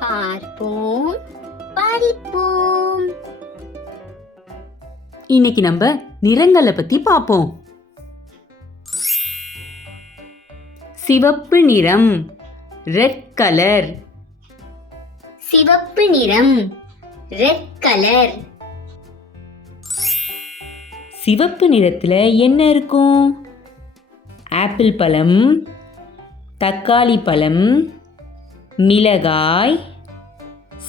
பார்ப்போம். படிப்போம் இன்னைக்கு நம்ம நிறங்களை பத்தி பார்ப்போம். சிவப்பு நிறம் ரெட் கலர் சிவப்பு நிறம் ரெட் கலர் சிவப்பு நிறத்துல என்ன இருக்கும்? ஆப்பிள் பழம் தக்காளி பழம் மிளகாய்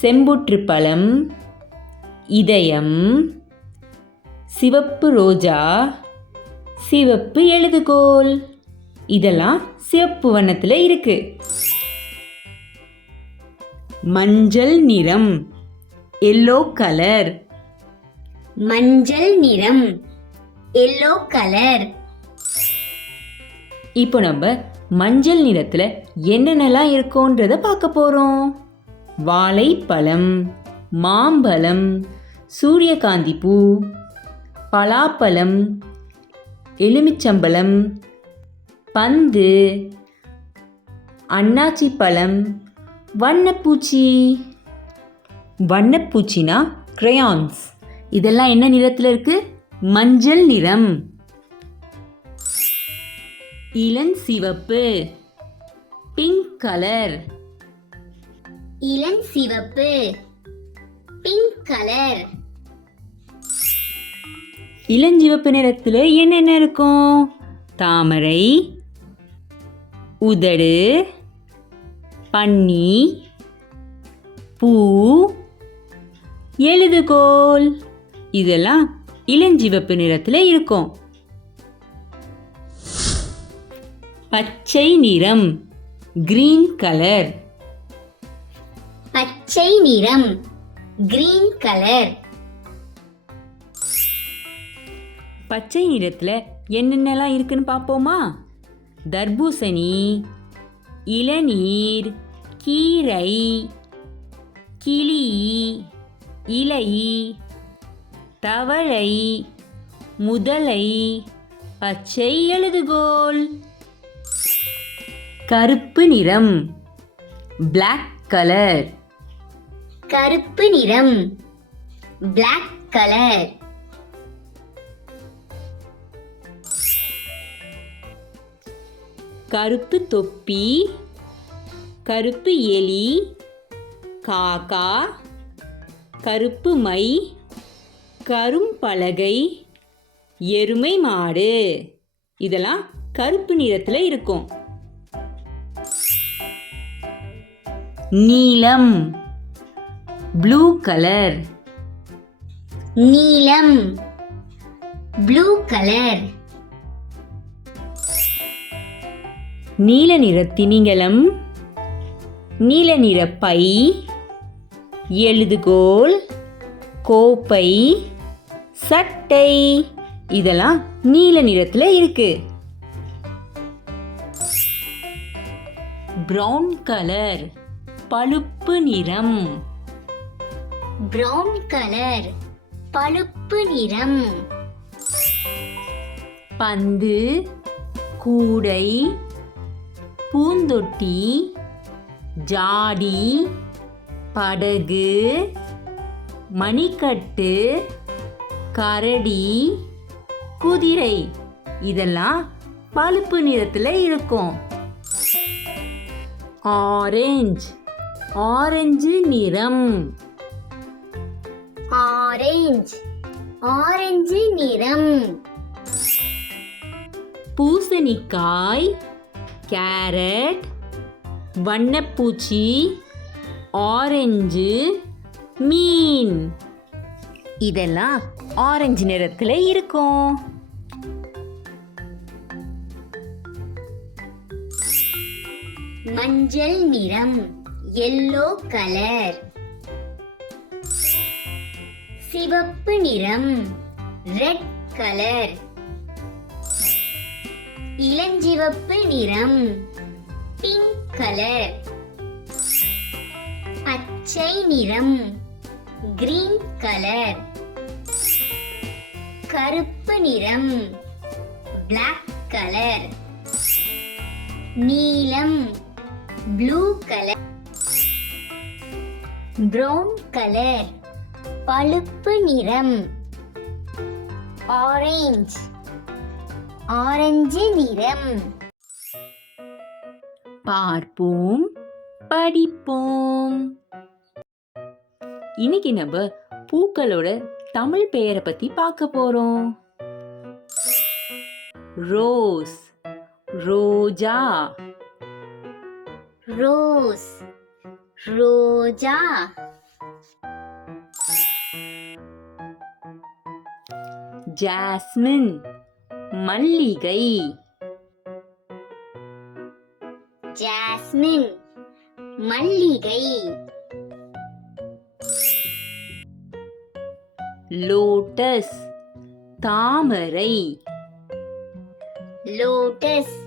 செம்புற்று பழம் இதயம் சிவப்பு ரோஜா சிவப்பு எழுதுகோல். இதெல்லாம் சிவப்பு வண்ணத்தில் இருக்கு. மஞ்சள் நிறம் எல்லோ கலர். மஞ்சள் நிறம் எல்லோ கலர். இப்போ நம்ம மஞ்சள் நிறத்தில் என்னென்னலாம் இருக்கோன்றத பார்க்க போகிறோம் வாழைப்பழம் மாம்பழம் சூரியகாந்தி பூ பலாப்பழம் எலுமிச்சம்பழம் பந்து அன்னாச்சி பழம் வண்ணப்பூச்சி. வண்ணப்பூச்சினா க்ரையான்ஸ் இதெல்லாம் என்ன நிறத்தில் இருக்குது மஞ்சள் நிறம். இளஞ்சிவப்பு பிங்க் கலர் இளஞ்சிவப்பு பிங்க் கலர் இளஞ்சிவப்பு நிறத்தில் என்னென்ன இருக்கும்? தாமரை உதடு பன்னி பூ எழுதுகோல் இதெல்லாம் இளஞ்சிவப்பு நிறத்தில் இருக்கும். பச்சை நிறம் கிரீன் கலர் பச்சை நிறம் கிரீன் கலர் பச்சை நிறத்தில் என்னென்னலாம் இருக்குன்னு பார்ப்போமா? தர்பூசணி இளநீர் கீரை கிளி இலை தவளை முதலை பச்சை எழுதுகோல். கருப்பு நிறம். Black கலர் கருப்பு நிறம். Black கலர் கருப்பு தொப்பி. கருப்பு எலி. காக்கா. கருப்பு மை. கரும்பலகை. எருமை மாடு. இதெல்லாம் கருப்பு நிறத்தில் இருக்கும். நீலம். ப்ளூ கலர் நீலம். ப்ளூ கலர் நீல நிற திமிங்கலம். நீல நிற பை. எழுதுகோல் கோப்பை. சட்டை. இதெல்லாம் நீல நிறத்தில் இருக்கு. பிரவுன் கலர் பழுப்பு நிறம். பிரவுன் கலர் பழுப்பு நிறம். பந்து கூடை பூந்தொட்டி ஜாடி படகு மணிக்கட்டு கரடி குதிரை. இதெல்லாம் பழுப்பு நிறத்தில் இருக்கும். ஆரஞ்சு. ஆரஞ்சு நிறம். ஆரஞ்சு. ஆரஞ்சு நிறம். பூசணிக்காய் கேரட் வண்ணப்பூச்சி ஆரஞ்சு மீன். இதெல்லாம் ஆரஞ்சு நிறத்தில் இருக்கும். மஞ்சள் நிறம். எல்லோ கலர் சிவப்பு நிறம். ரெட் கலர் இளஞ்சிவப்பு நிறம். பிங்க் கலர் பச்சை நிறம். கிரீன் கலர் கருப்பு நிறம். பிளாக் கலர் நீலம். ப்ளூ கலர் ப்ரௌன் கலர் பழுப்பு நிறம். ஆரஞ்ச் ஆரஞ்சு நிறம். பார்ப்போம் படிப்போம். இன்னைக்கு நம்ம பூக்களோட தமிழ் பெயரை பத்தி பார்க்க போறோம். ரோஸ் ரோஜா ரோஸ் ரோஜா. ஜாஸ்மின் மல்லிகை. ஜாஸ்மின் மல்லிகை. லோட்டஸ் தாமரை. லோட்டஸ்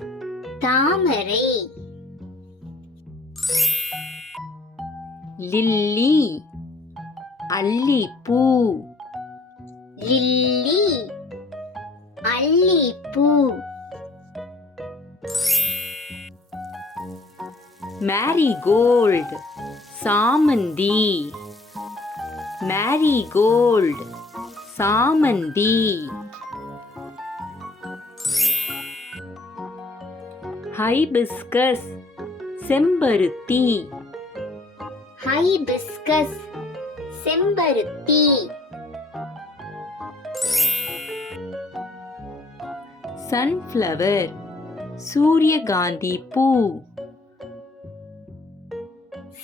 தாமரை. லில்லி. அல்லிப்பூ லில்லி. அல்லிப்பூ மேரிகோல்ட். சாமந்தி. மேரிகோல்ட். சாமந்தி. ஹைபிஸ்கஸ். செம்பருத்தி. ஹைபிஸ்கஸ் செம்பருத்தி. சன்ஃப்ளவர் சூரியகாந்தி பூ.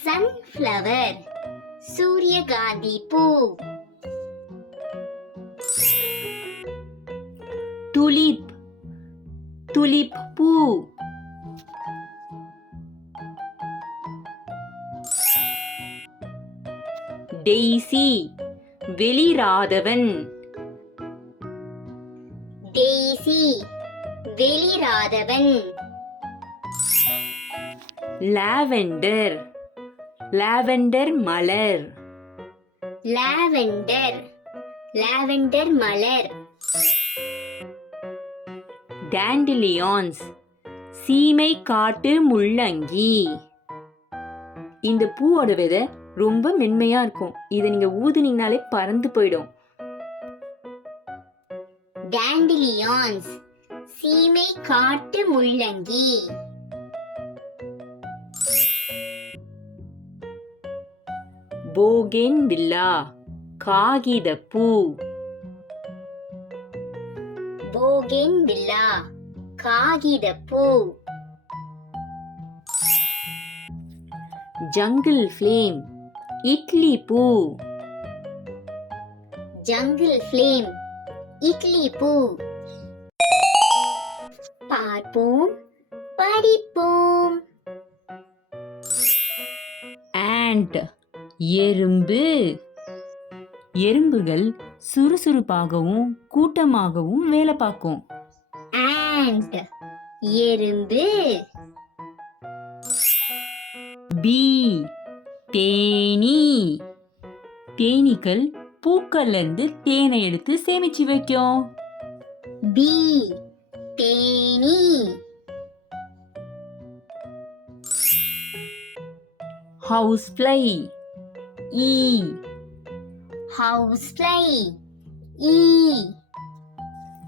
சன்ஃப்ளவர் சூரியகாந்தி பூ. துலிப் துலிப் பூ. டெய்சி வெளிராதவன். டெய்சி வெளிராதவன். லாவெண்டர் லாவெண்டர் மலர். லாவெண்டர் லாவெண்டர் மலர். டேண்டிலியான்ஸ் சீமை காட்டு முள்ளங்கி. இந்த பூவோட விதை ரொம்ப மென்மையா இருக்கும். இதை நீங்க ஊதுனீங்கனாலே பறந்து போயிடும். டேண்டிலியான்ஸ் சீமை காட்டு முள்ளங்கி. போகேன் வில்லா காகித பூ. போகேன் வில்லா காகித பூ. ஜங்கிள் ஃப்ளேம் இட்லி பூ. ஜங்கிள் ஃப்ளேம் இட்லி பூ. பார்ப்போம் படிப்போம். ஆண்ட் எறும்பு. எறும்புகள் சுறுசுறுப்பாகவும் கூட்டமாகவும் வேலை பார்க்கும். Ant எறும்பு. பி தேனீ. தேனீக்கள் பூக்கள்ல இருந்து தேனை எடுத்து சேமிச்சு வைக்கும். பி. தேனி. ஹவுஸ் ஃப்ளை ஈ ஹவுஸ் ஃப்ளை ஈ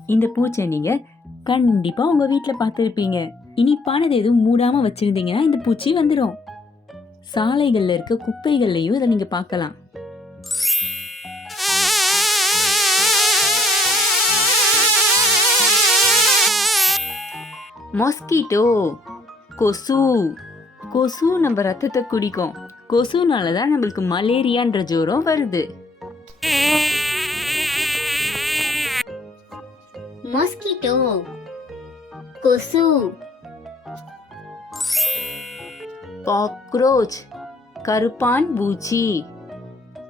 இந்த பூச்சை நீங்க கண்டிப்பா உங்க வீட்ல பார்த்துருப்பீங்க. இனிப்பானது எதுவும் மூடாம வச்சிருந்தீங்கன்னா இந்த பூச்சி வந்துடும் சாலைகளில் இருக்க குப்பைகள்லையும் இதை நீங்க பார்க்கலாம் மொஸ்கிட்டோ கொசு. கொசு நம்ம ரத்தத்தை குடிக்கும். கொசுனால தான் நம்மளுக்கு மலேரியான்ற ஜோரம் வருது. மொஸ்கிட்டோ கொசு. காக்ரோச் கருப்பான் பூச்சி.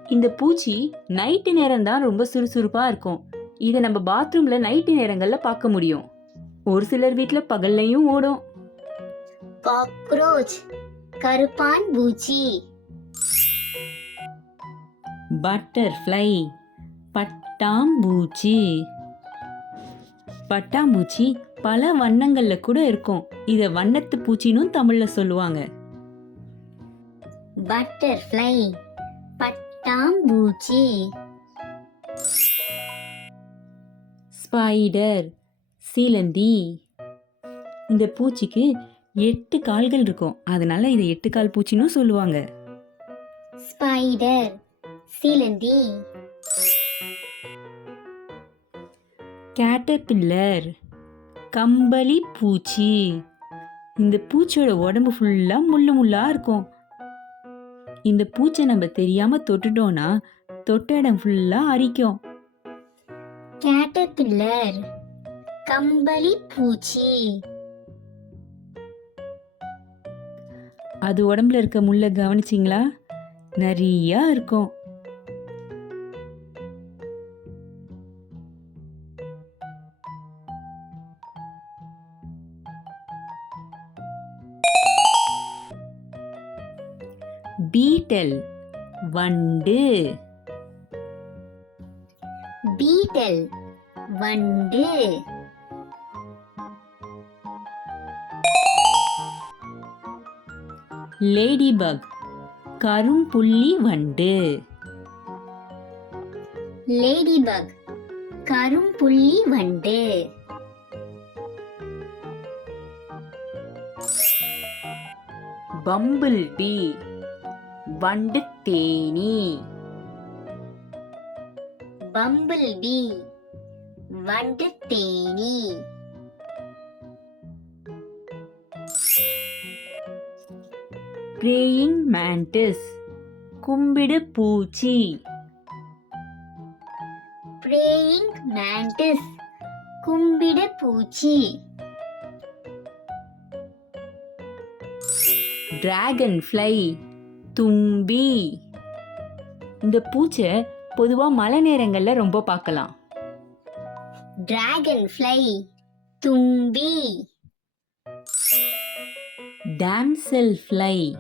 இந்த பூச்சி நைட்டு நேரம் தான் ரொம்ப சுறுசுறுப்பா இருக்கும். இதை நம்ம பாத்ரூம்ல நைட்டு நேரங்கள்ல பார்க்க முடியும். ஒரு சிலர் வீட்ல பகல்லையும் ஓடும். காக்ரோச் கருப்பான் பூச்சி. பட்டர்ஃப்ளை பட்டாம்பூச்சி. பட்டாம்பூச்சி பல வண்ணங்கள்ல கூட இருக்கும். இத வண்ணத்து பூச்சினும் தமிழ்ல சொல்லுவாங்க. பட்டர்ஃப்ளை பட்டாம்பூச்சி. ஸ்பைடர் சீலந்தி. இந்த பூச்சிக்கு எட்டு கால்கள் இருக்கும். அதனால இதை எட்டு கால் பூச்சின்னு சொல்லுவாங்க. ஸ்பைடர் சிலந்தி. கேட்டர்பில்லர் கம்பளி பூச்சி. இந்த பூச்சியோட உடம்பு ஃபுல்லாக முள்ளு முள்ளா இருக்கும். இந்த பூச்சை நம்ம தெரியாம தொட்டுட்டோம்னா தொட்ட இடம் ஃபுல்லாக அரிக்கும். கேட்டர்பில்லர் கம்பளி பூச்சி. அது உடம்புல இருக்க முள்ளை கவனிச்சிங்களா? நிறையா இருக்கும். பீட்டல். வண்டு. பீட்டல். வண்டு. லேடிபக். கரும்புள்ளி வண்டு. லேடிபக். கரும்புள்ளி வண்டு. பம்பிள் பீ வண்டு தேனி பம்பிள் பீ வண்டு தேனி பிரேயிங் மேண்டிஸ் கும்பிடு பூச்சி. பிரேயிங் மேண்டிஸ் கும்பிட பூச்சி. டிராகன் ஃப்ளை தும்பி. இந்த பூச்சை பொதுவாக மழை நேரங்களில் ரொம்ப பார்க்கலாம். டிராகன் ஃப்ளை தும்பி. டேம்செல் ஃப்ளை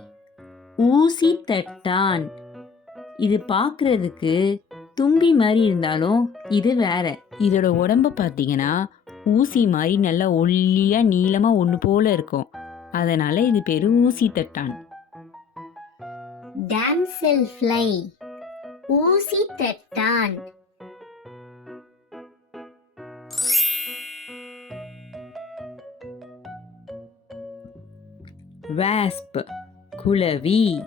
ஊசி தட்டான். இது பார்க்கறதுக்கு தும்பி மாதிரி இருந்தாலும் இது வேற. இதோட உடம்ப பார்த்தீங்கன்னா ஊசி மாதிரி நல்லா ஒல்லியாக நீளமாக ஒன்று போல இருக்கும். அதனால இது பேர் ஊசி தட்டான். டாம்செல் ஃப்ளை ஊசி தட்டான். வேஸ்ப் குளவி.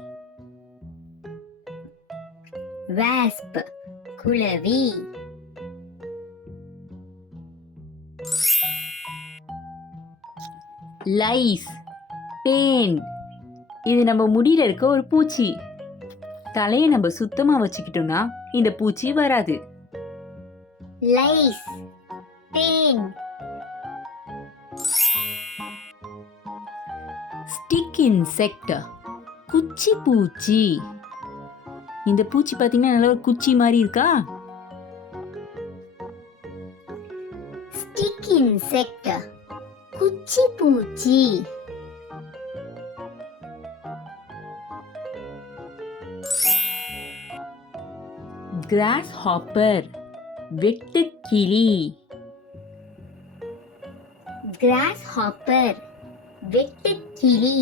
வாஸ்ப் குளவி. லைஸ் பேன். இது நம்ம முடியில இருக்க ஒரு பூச்சி. தலையை நம்ம சுத்தமாக வச்சுக்கிட்டோம்னா இந்த பூச்சி வராது. லைஸ் பேன் ஸ்டிக் இன்செக்ட் குச்சி பூச்சி. இந்த பூச்சி பார்த்தீங்கன்னா நல்ல ஒரு குச்சி மாதிரி இருக்கா? ஸ்டிக் இன்செக்ட் குச்சி பூச்சி. கிராஸ் ஹாப்பர் வெட்டு கிளி. கிராஸ் ஹாப்பர் வெட்டுக்கிளி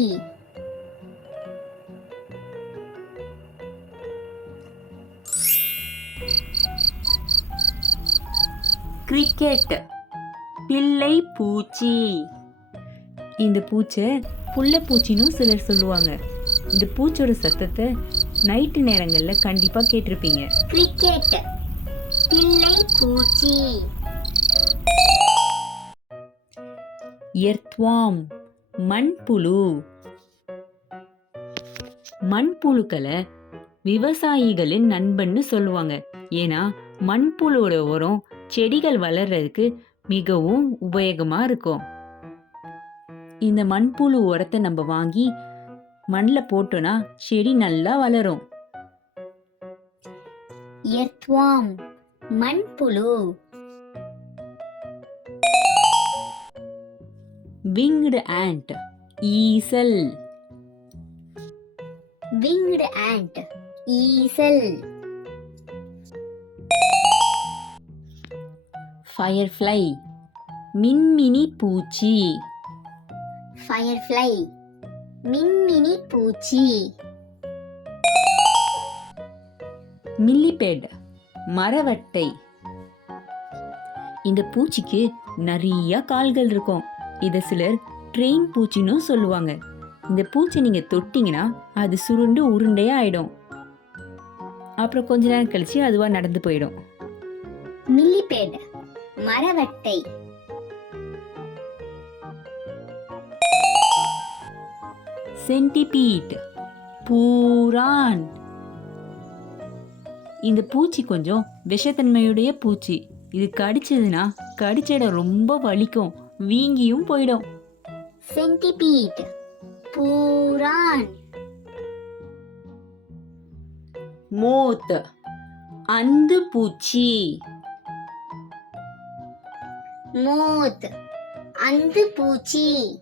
கிரிக்கெட் பிள்ளை பூச்சி. இந்த பூச்சை புள்ள பூச்சின்னு சிலர் சொல்லுவாங்க. இந்த பூச்சோட சத்தத்தை நைட்டு நேரங்களில் கண்டிப்பாக கேட்டிருப்பீங்க. கிரிக்கெட் பூச்சி. எர்த்வாம் மண்புழு. மண்புழுக்களை விவசாயிகளின் நண்பன்னு சொல்லுவாங்க. ஏன்னா மண்புழுவோட உரம் செடிகள் வளர்றதுக்கு மிகவும் உபயோகமா இருக்கும். இந்த மண்புழு உரத்தை நம்ம வாங்கி மண்ணில் போட்டோன்னா செடி நல்லா வளரும். எர்த்வாம் மண்புழு விங்டு ant ஈசல். விங்டு ant ஈசல். ஃபயர்ஃப்ளை மின்மினி பூச்சி. ஃபயர்ஃப்ளை. மின்மினி பூச்சி. மில்லிபேட் மரவட்டை. இந்த பூச்சிக்கு நிறைய கால்கள் இருக்கும். இதை சிலர் ட்ரெயின் பூச்சின்னு சொல்லுவாங்க. இந்த பூச்சி நீங்க தொட்டிங்கன்னா அது சுருண்டு உருண்டையா ஆயிடும். அப்புறம் கொஞ்ச நேரம் கழிச்சு அதுவா நடந்து போயிடும். மில்லிபேட் மரவட்டை. சென்டிபீட். பூரான். இந்த பூச்சி கொஞ்சம் விஷத்தன்மையுடைய பூச்சி. இது கடிச்சதுன்னா கடிச்ச இடம் ரொம்ப வலிக்கும். வீங்கியும் போயிடும். சென்டிபீட். பூரான். மோத் அந்து பூச்சி. மோத் அந்து பூச்சி.